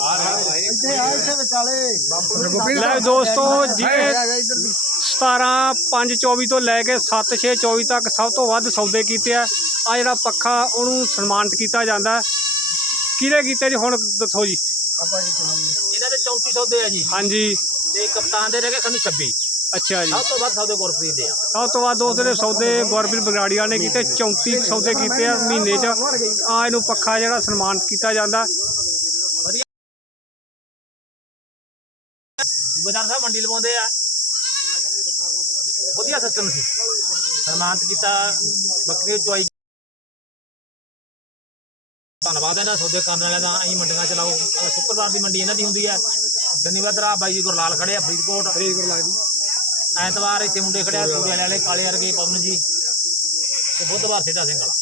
ਇੱਥੇ ਆ ਇੱਥੇ ਵਿਚਾਲੇ। ਲੈ ਦੋਸਤੋ ਜਿਹੜੇ 17 5 24 ਤੋਂ ਲੈ ਕੇ 7 6 24 ਤੱਕ ਸਭ ਤੋਂ ਵੱਧ ਸੌਦੇ ਕੀਤੇ ਆ। ਆ ਜਿਹੜਾ ਪੱਖਾ ਉਹਨੂੰ ਸਨਮਾਨਿਤ ਕੀਤਾ ਜਾਂਦਾ। ਕਿਹਦੇ ਕੀਤੇ ਜੀ? ਹੁਣ ਦੱਸੋ ਜੀ। ਇਹਨਾਂ ਦੇ 34 ਸੌਦੇ ਆ ਜੀ। ਹਾਂਜੀ। ਤੇ ਕਪਤਾਨ ਦੇ ਰਹਿ ਗਏ ਸਾਨੂੰ 26 ਅੱਛਾ ਜੀ। ਸਭ ਤੋਂ ਵੱਧ ਸੌਦੇ ਗੁਰਪ੍ਰੀਤ ਦੇ ਆ। ਸਭ ਤੋਂ ਵੱਧ ਦੋਸਤੋ ਦੇ ਸੌਦੇ ਗੁਰਬੀਰ ਬਗਾੜੀਆ ਨੇ ਕੀਤੇ। 34 ਸੌਦੇ ਕੀਤੇ ਆ ਮਹੀਨੇ 'ਚ। ਆ ਇਹਨੂੰ ਪੱਖਾ ਜਿਹੜਾ ਸਨਮਾਨਿਤ ਕੀਤਾ ਜਾਂਦਾ। ਬਾਜ਼ਾਰ ਸਾਹਿਬ ਮੰਡੀ ਲਵਾਉਂਦੇ ਆ। ਵਧੀਆ ਸਿਸਟਮ ਸੀ। ਸਨਮਾਨਿਤ ਕੀਤਾ ਬੱਕਰੀ ਚੁਆਈ। ਧੰਨਵਾਦ ਇਹਨਾਂ ਸੌਦੇ ਕਰਨ ਵਾਲਿਆਂ ਦਾ। ਅਸੀਂ ਮੰਡੀਆਂ ਚਲਾਓ। ਸ਼ੁੱਕਰਵਾਰ ਦੀ ਮੰਡੀ ਇਹਨਾਂ ਦੀ ਹੁੰਦੀ ਹੈ ਸ਼ਨੀਵਾਰ ਦਾ ਬਾਈ ਜੀ ਗੁਰਲਾਲ ਖੜੇ ਆ ਫਰੀਦਕੋਟ। ਫਰੀਦਕੋਟ ਐਤਵਾਰ ਇੱਥੇ ਮੁੰਡੇ ਖੜੇ ਆ ਸੂਰੇ ਵਾਲੇ ਕਾਲੇ ਵਰਗੇ ਪਵਨ ਜੀ। ਤੇ ਬੁੱਧਵਾਰ ਸਿੱਧਾ ਸਿੰਘ ਵਾਲਾ।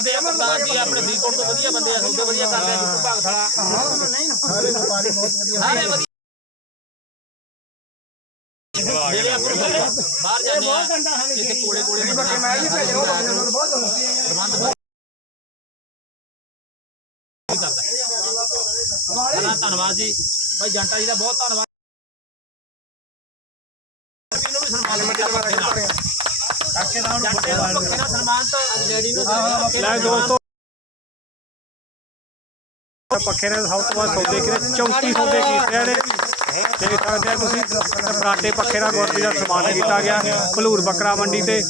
ਦੇ ਪ੍ਰਧਾਨ ਜੀ ਆਪਣੇ ਫਰੀਦਕੋਟ ਤੋਂ ਵਧੀਆ ਬੰਦੇ ਆ ਸੌਦੇ ਵਧੀਆ ਕਰਦੇ ਆ ਜੀ ਭਾਗ ਥਲਾ ਸਾਰੇ ਵਪਾਰੀ ਬਹੁਤ ਵਧੀਆ। ਸਾਰੇ ਵਧੀਆ। ਜਿਹੜੇ ਆਪਾਂ ਬਾਹਰ ਜਾਂਦੇ ਆ। ਇੱਥੇ ਕੋਲੇ ਕੋਲੇ ਬੱਕੇ ਮੈਂ ਵੀ ਭੇਜੋ ਪ੍ਰਬੰਧ ਬਹੁਤ ਕਰਦਾ? ਬੜਾ ਧੰਨਵਾਦ ਜੀ। ਭਾਈ ਜੰਟਾ ਜੀ ਦਾ ਬਹੁਤ ਧੰਨਵਾਦ। ਇਹਨੂੰ ਵੀ ਸਨਮਾਨ ਮਿਲਦਾ ਪੱਕੇ ਨਾਲ ਜੰਟੇ ਨੂੰ ਪੱਕੇ ਨਾਲ ਸਨਮਾਨ ਤਾਂ ਡੈਡੀ ਨੂੰ ਪੱਕੇ ਲੈ ਨਾਲ ਦੋਸਤੋ। ਪੱਖੇ ਨੇ ਸਭ ਤੋਂ ਵੱਧ ਸੌਦੇ ਕੀਤੇ 34 ਸੌਦੇ ਕੀਤੇ ਨੇ ਦੇਖ ਸਕਦੇ ਆ ਤੁਸੀਂ ਫਰਾਟੇ ਪੱਖੇ ਨਾਲ ਗੁਰਦੀ ਦਾ ਸਨਮਾਨ ਕੀਤਾ ਗਿਆ ਭਲੂਰ ਬੱਕਰਾ ਮੰਡੀ ਤੇ।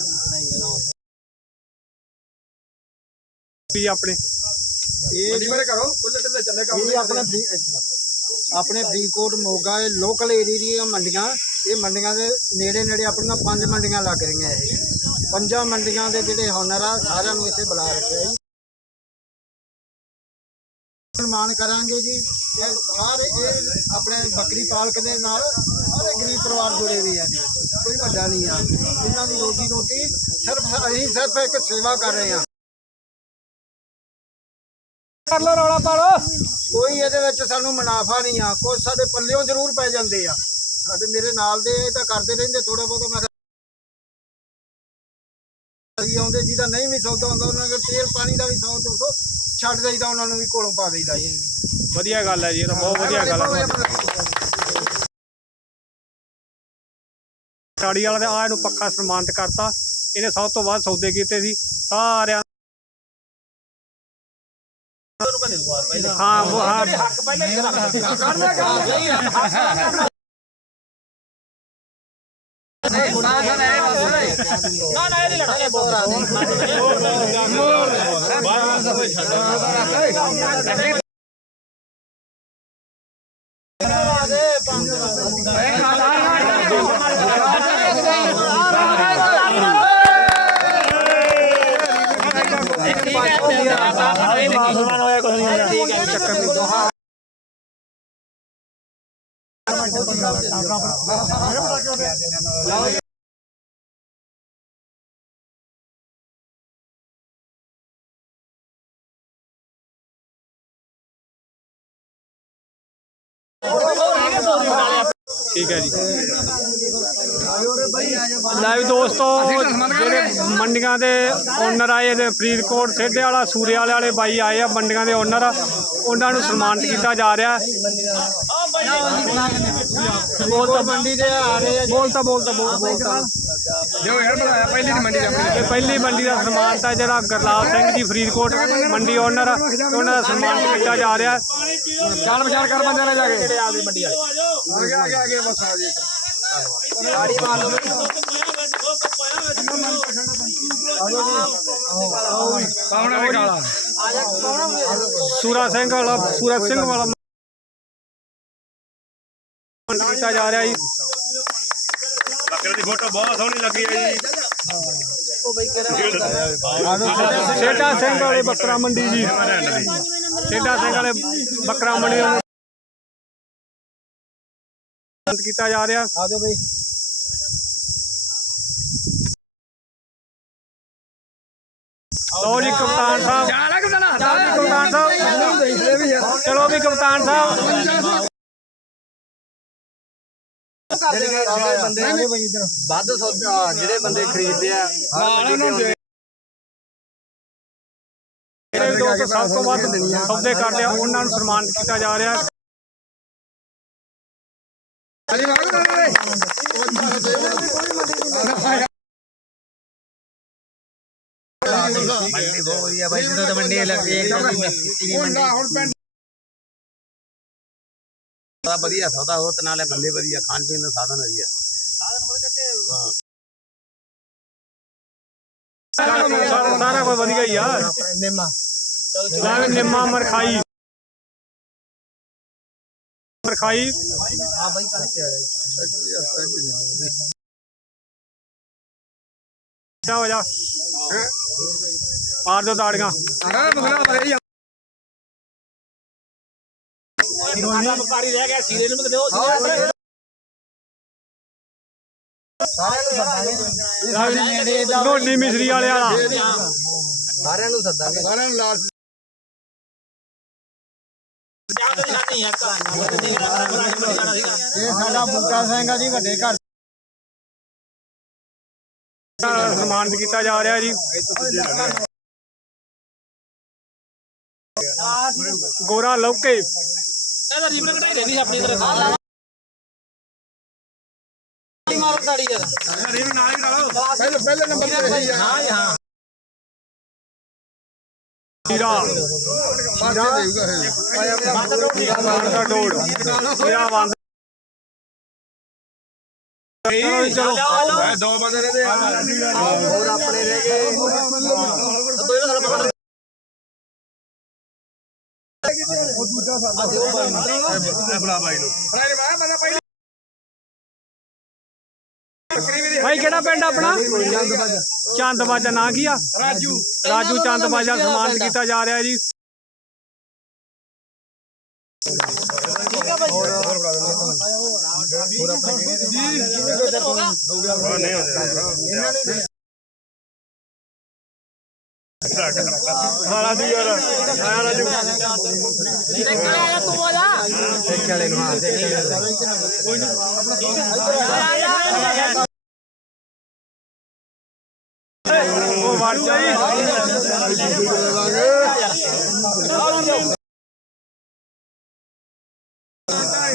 ਵੀ ਆਪਣੇ। ਇਹ ਆਪਣੇ ਫਰੀ- ਆਪਣੇ ਫਰੀਦਕੋਟ ਮੋਗਾ ਇਹ ਲੋਕਲ ਏਰੀਆ ਦੀਆਂ ਮੰਡੀਆਂ ਇਹ ਮੰਡੀਆਂ ਦੇ ਨੇੜੇ ਨੇੜੇ ਆਪਣੀਆਂ ਪੰਜ ਮੰਡੀਆਂ ਲੱਗ ਰਹੀਆਂ ਇਹ। ਪੰਜਾਂ ਮੰਡੀਆਂ ਦੇ ਜਿਹੜੇ ਹੁਨਰ ਆ, ਸਾਰਿਆਂ ਨੂੰ ਇੱਥੇ ਬੁਲਾ ਰੱਖਿਆ ਜੀ। ਸਨਮਾਨ ਕਰਾਂਗੇ ਜੀ ਇਹ ਸਾਰੇ ਇਹ ਆਪਣੇ ਬੱਕਰੀ ਪਾਲਕ ਦੇ ਨਾਲ ਸਾਰੇ ਗਰੀਬ ਪਰਿਵਾਰ ਜੁੜੇ ਹੋਏ ਆ ਜੀ। ਕੋਈ ਵੱਡਾ ਨਹੀਂ ਆ। ਇਹਨਾਂ ਦੀ ਰੋਜੀ ਰੋਟੀ ਸਿਰਫ ਅਸੀਂ ਸਿਰਫ ਇੱਕ ਸੇਵਾ ਕਰ ਰਹੇ ਆ। ਕਰ ਲੋ ਰੌਲਾ ਪਾਲੋ ਕੋਈ ਇਹਦੇ ਵਿੱਚ ਸਾਨੂੰ ਮੁਨਾਫਾ ਨਹੀਂ ਆ। ਕੁਝ ਸਾਡੇ ਪੱਲਿਓਂ ਜ਼ਰੂਰ ਪੈ ਜਾਂਦੇ ਆ। ਸਾਡੇ ਮੇਰੇ ਨਾਲ ਦੇ ਇਹ ਤਾਂ ਕਰਦੇ ਰਹਿੰਦੇ ਥੋੜਾ ਬਹੁਤਾ ਮੈਂ ਕਿਹਾ ਆਉਂਦੇ ਜਿਹਦਾ ਨਹੀਂ ਵੀ ਸੌਦਾ ਹੁੰਦਾ ਉਹਨਾਂ ਕੋਲ ਤੇਲ ਪਾਣੀ ਦਾ ਵੀ 100 200 ਛੱਡ ਦੇਈਦਾ ਉਹਨਾਂ ਨੂੰ ਵੀ ਕੋਲੋਂ ਪਾ ਦੇਈਦਾ ਜੀ। ਵਧੀਆ ਗੱਲ ਹੈ ਜੀ ਇਹ ਤਾਂ ਬਹੁਤ ਵਧੀਆ ਗੱਲ ਹੈ। ਸਾੜੀ ਵਾਲਾ ਤੇ ਆ ਇਹਨੂੰ ਪੱਖਾ ਸਨਮਾਨਿਤ ਕਰਤਾ। ਇਹਨੇ ਸਭ ਤੋਂ ਵੱਧ ਸੌਦੇ ਕੀਤੇ ਸੀ। ਸਾਰਿਆਂ ਹਾਂ ਉਹ ਹਾਂ। ਹੱਕ ਪਹਿਲਾਂ ਹੀ। ਰੱਖ ਨਾ ਨਾ ਇਹ ਨਹੀਂ ਲੜਾਂਗੇ ਠੀਕ ਹੈ ਜੀ। ਲੈ ਵੀ ਦੋਸਤੋ ਜਿਹੜੇ ਮੰਡੀਆਂ ਦੇ ਓਨਰ ਆਏ ਦੇ ਫਰੀਦਕੋਟ ਸੇਢੇ ਵਾਲਾ ਸੂਰੇ ਵਾਲੇ ਵਾਲੇ ਬਾਈ ਆਏ ਆ ਮੰਡੀਆਂ ਦੇ ਓਨਰ ਉਹਨਾਂ ਨੂੰ ਸਨਮਾਨਿਤ ਕੀਤਾ ਜਾ ਰਿਹਾ। ਬੋਲਤਾ ਮੰਡੀ ਦੇ ਆ ਰਹੇ ਆ ਬੋਲਤਾ ਬੋਲਤਾ ਬੋਲ ਬੋਲਤਾ ਜੋ ਯਾਰ ਬਣਾਇਆ ਪਹਿਲੀ ਦੀ ਮੰਡੀ ਦਾ ਇਹ ਪਹਿਲੀ ਮੰਡੀ ਦਾ ਸਨਮਾਨ ਤਾਂ ਜਿਹੜਾ ਗਰਲਾਲ ਸਿੰਘ ਜੀ ਫਰੀਦਕੋਟ ਮੰਡੀ ਓਨਰ ਉਹਨਾਂ ਦਾ ਸਨਮਾਨ ਕੀਤਾ ਜਾ ਰਿਹਾ ਚਾਲ ਵਿਚਾਰ ਕਰ ਬੰਦੇ ਨੇ ਜਾ ਕੇ ਜਿਹੜੇ ਆਪਦੀ ਮੰਡੀ ਵਾਲੇ ਅੱਗੇ ਅੱਗੇ ਅੱਗੇ ਬਸ ਆ ਜੀ ਸਾਹਮਣੇ ਵੀ ਕਾਲਾ ਸੂਰਾ ਸਿੰਘ ਵਾਲਾ ਸੂਰਤ ਸਿੰਘ ਵਾਲਾ ਕੀਤਾ ਜਾ ਰਿਹਾ ਜੀ। ਬੱਕਰੇ ਦੀ ਫੋਟੋ ਬਹੁਤ ਸੋਹਣੀ ਲੱਗੀ ਹੈ ਜੀ। ਸੇਠਾ ਸਿੰਘ ਵਾਲੇ ਬੱਕਰਾ ਮੰਡੀ ਜੀ। ਸੇਠਾ ਸਿੰਘ ਵਾਲੇ ਬੱਕਰਾ ਮੰਡੀ ਨੂੰ ਸਨਮਾਨਿਤ ਕੀਤਾ ਜਾ ਰਿਹਾ। ਆ ਜਾਓ ਬਈ। ਲਓ ਜੀ ਕਪਤਾਨ ਸਾਹਿਬ। ਚਾਲ ਕਿ ਨਾ ਚਲੋ ਜੀ ਕਪਤਾਨ ਸਾਹਿਬ। ਚਲੋ ਵੀ ਕਪਤਾਨ ਸਾਹਿਬ। ਜਿਹੜੇ ਬੰਦੇ ਵੱਧ ਸੌਦਾ ਜਿਹੜੇ ਬੰਦੇ ਖਰੀਦਦੇ ਆ ਨਾਲ ਉਹਨੂੰ ਦੇ ਜਿਹੜੇ ਦੋਸਤ ਸਭ ਤੋਂ ਵੱਧ ਸੌਦੇ ਕਰਦੇ ਆ ਉਹਨਾਂ ਨੂੰ ਸਨਮਾਨਿਤ ਕੀਤਾ ਜਾ ਰਿਹਾ। ਹੈ ਹਾਂਜੀ ਵਾਹ ਮੰਡੀ ਬਹੁਤ ਵਧੀਆ ਬਾਈ ਜਦੋਂ ਤਾਂ ਮੰਡੀ ਲੱਗਦੀ ਹੈ ਹੁਣ ਪਿੰਡ ਬੜਾ ਵਧੀਆ ਸੌਦਾ ਹੋ ਤੇ ਨਾਲੇ ਬੰਦੇ ਵਧੀਆ ਖਾਣ ਪੀਣ ਦਾ ਸਾਧਨ ਵਧੀਆ। ਸਾਰਾ ਸਾਰਾ ਕੁਝ ਵਧੀਆ ਹੀ ਆ। ਨਿੰਮਾ। ਲਾਵੇ ਨਿੰਮਾ ਮਰਖਾਈ। ਮਰਖਾਈ। ਆ ਬਾਈ ਕੱਲ ਕੇ ਆਇਆ ਜਾ। ਹੋ ਜਾ ਮਾਰ ਦੋ ਤਾੜੀਆਂ। ਸਾਰਾ ਮਸਲਾ ਬਈ ਸਾਡਾ ਵਪਾਰੀ ਰਹਿ ਗਿਆ ਸੀਰੇ ਨੂੰ ਦਿਓ ਸੀਰੇ ਢੋਲੀ ਮਿਸਰੀ ਵਾਲੇ ਵਾਲਾ। ਸਾਰਿਆਂ ਨੂੰ ਸੱਦਾਂਗੇ। ਸਾਰਿਆਂ ਨੂੰ ਲਾਲ ਨਿਸ਼ਾਨੀ ਹੈ ਇਹ ਸਾਡਾ ਬੂਟਾ ਸਿੰਘ ਆ ਜੀ ਵੱਡੇ ਘਰ। ਸਨਮਾਨਿਤ ਕੀਤਾ ਜਾ ਰਿਹਾ ਜੀ। ਗੋਰਾ ਲੌਕੇ। ਇਹਦਾ ਰੀਬਨ ਕਢਾਈ ਰਹਿੰਦੀ ਆਪਣੀ ਤਰ੍ਹਾਂ ਖਾ ਲਾ ਮਾਰੋ ਦਾੜੀ ਯਾਰ। ਪਹਿਲੇ ਪਹਿਲੇ ਨੰਬਰ ਤੇ ਇਹੀ ਆ। ਹਾਂ ਹਾਂ। ਹੀਰਾ ਪਾਸੇ ਦੇਊਗਾ ਦਾ ਡੋੜ ਹੀਰਾ ਵੰਦ ਚਲੋ ਦੋ ਬੰਦੇ ਨੇ ਦੇ ਹੋਰ ਆਪਣੇ ਰਹਿ ਗਏ। ਫਰਾਈਡੇ ਬਾਅਦ ਬੰਦਾ ਪਹਿਲੇ ਭਾਈ ਕਿਹੜਾ ਪਿੰਡ ਆਪਣਾ? ਚੰਦਬਾਜਾ ਨਾਂ ਕੀ ਆ? ਰਾਜੂ। ਰਾਜੂ ਚੰਦਬਾਜਾ ਸਨਮਾਨਿਤ ਕੀਤਾ ਜਾ ਰਿਹਾ ਜੀ। ਹਾਂ ਰਾਜੂ ਯਾਰ ਹਾਂ ਰਾਜੂ ਤੂੰ ਆ ਜਾ ਸਿੱਖ ਵਾਲੇ ਨੂੰ ਹਾਂ ਸਿੱਖ ਵਾਲੇ ਨੂੰ। ਉਹ ਵੜ ਜਾਈ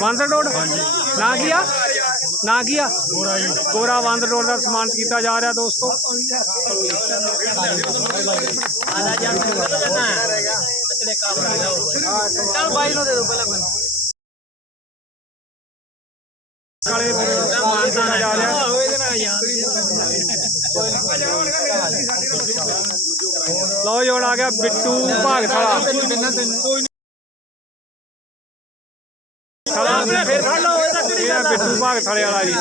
ਵੰਦ ਡੋੜ ਨਾ ਕੀ ਆ ਨਾ ਕੀ ਆ? ਗੋਰਾ ਜੀ ਗੋਰਾ ਵੰਦ ਡੋੜ ਦਾ ਸਨਮਾਨਿਤ ਕੀਤਾ ਜਾ ਰਿਹਾ ਦੋਸਤੋ। ਚੱਲ ਬਾਈ ਨੂੰ ਦੇ ਦੋ ਪਹਿਲਾਂ ਕੋਈ ਕਾਲੇ ਸਨਮਾਨਿਤ ਕੀਤਾ ਜਾ ਰਿਹਾ। ਲਓ ਜੋੜ ਆ ਗਿਆ ਬਿੱਟੂ ਭਾਗਥਾਲਾ ਥਾਲਾ ਫੇਰ ਖੜ ਲਓ ਇਹ ਆ ਬਿੱਟੂ ਭਾਗਥਾਲੇ ਵਾਲਾ ਜੀ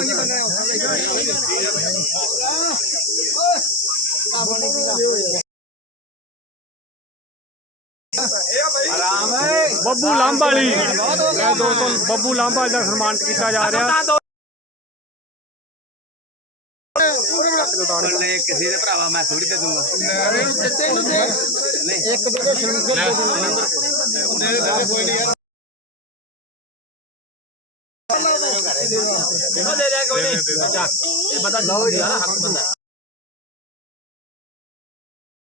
ਬੱਬੂ ਲੰਬ ਵਾਲੀ ਲੈ ਦੋਸਤੋ ਬੱਬੂ ਲੰਬ ਵਾਲੀ ਦਾ ਸਨਮਾਨਿਤ ਕੀਤਾ ਜਾ ਰਿਹਾ। ਕਿਸੇ ਦੇ ਭਰਾਵਾ ਮੈਂ ਥੋੜੀ ਦੇ ਦੂੰਗਾ। ਇੱਕ ਦੇ। ਦੇ ਸ਼ੁਰੂ ਉਹ ਦੇ ਦੇ ਕੋਈ ਨਹੀਂ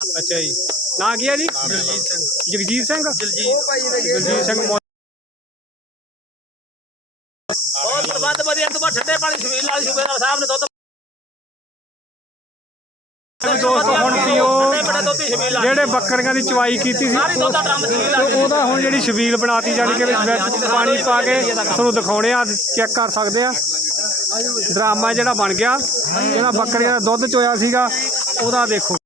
ਅੱਛਾ ਜੀ ਨਾਂ ਕੀ ਹੈ ਜੀ ਜਗਜੀਤ ਸਿੰਘ ਜਗਜੀਤ ਸਿੰਘ ਜਗਜੀਤ ਸਿੰਘ ਮੌ- ਬਹੁਤ ਵੱਧ ਵਧੀਆ ਤੋਂ ਬਾਅਦ ਠੰਡੇ ਪਾਣੀ ਸ਼ਬੀਲ ਵਾਲੀ ਸੂਬੇਦਾਰ ਸਾਹਿਬ ਨੇ ਦੁੱਧ ਦੋਸਤੋ ਹੁਣ ਜਿਹੜੇ ਬੱਕਰੀਆਂ ਦੀ ਚਵਾਈ ਕੀਤੀ ਸੀ ਸਾਰੀ ਦੁੱਧ ਦਾ ਡਰਮ ਸ਼ਬੀਲ ਤੇ ਵਾਲੀ ਉਹਦਾ ਹੁਣ ਜਿਹੜੀ ਛਬੀਲ ਬਣਾਤੀ ਜਾਣੀ ਕਿ ਵਿੱਚ ਵਿੱਚ ਪਾਣੀ ਪਾ ਕੇ ਤੁਹਾਨੂੰ ਦਿਖਾਉਣੇ ਆ ਚੈੱਕ ਕਰ ਸਕਦੇ ਆ। ਡਰਾਮਾ ਜਿਹੜਾ ਬਣ ਗਿਆ ਜਿਹੜਾ ਬੱਕਰੀਆਂ ਦਾ ਦੁੱਧ ਚੋਇਆ ਸੀਗਾ ਉਹਦਾ ਦੇਖੋ।